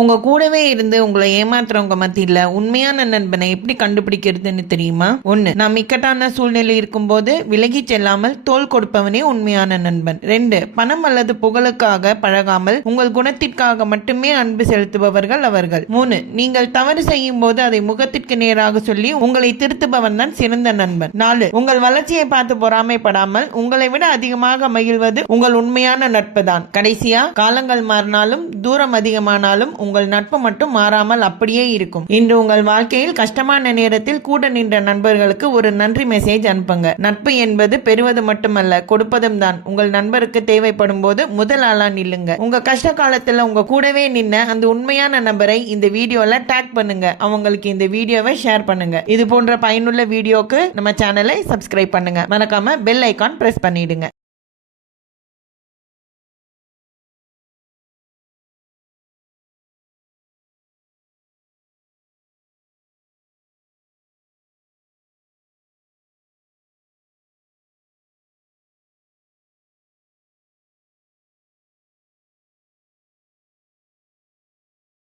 உங்க கூடவே இருந்து உங்களை ஏமாத்துறவங்க மத்தியில உண்மையான நண்பனை எப்படி கண்டுபிடிக்கிறதுன்னு தெரியுமா? ஒண்ணு, நாம் இக்கட்டான சூழ்நிலை இருக்கும்போது விலகி செல்லாமல் தோள் கொடுப்பவனே உண்மையான நண்பன். 2, பணம் அல்லது புகழுக்காக பழகாமல் உங்கள் குணத்திற்காக மட்டுமே அன்பு செலுத்துபவர்கள் அவர்கள். 3, நீங்கள் தவறு செய்யும் போது அதை முகத்திற்கு நேராக சொல்லி உங்களை திருத்துபவன் தான் சிறந்த நண்பன். 4, உங்கள் வளர்ச்சியை பார்த்து பொறாமைப்படாமல் உங்களை விட அதிகமாக மகிழ்வது உங்கள் உண்மையான நட்பு தான். கடைசியா, காலங்கள் மாறினாலும் தூரம் அதிகமானாலும் உங்கள் நட்பு மட்டும் மாறாமல் அப்படியே இருக்கும். இன்று உங்கள் வாழ்க்கையில் கஷ்டமான நேரத்தில் கூட நின்ற நண்பர்களுக்கு ஒரு நன்றி மெசேஜ் அனுப்புங்க. நட்பு என்பது பெறுவது மட்டுமல்ல, கொடுப்பதும் தான். உங்கள் நண்பருக்கு தேவைப்படும் போது முதல் ஆளா நில்லுங்க. உங்க கஷ்ட காலத்துல உங்க கூடவே நின்ன அந்த உண்மையான நபரை இந்த வீடியோல டேக் பண்ணுங்க. அவங்களுக்கு இந்த வீடியோவை ஷேர் பண்ணுங்க. இது போன்ற பயனுள்ள வீடியோக்கு நம்ம சேனலை சப்ஸ்கிரைப் பண்ணுங்க. மறக்காம பெல் ஐகான் பிரஸ் பண்ணிடுங்க.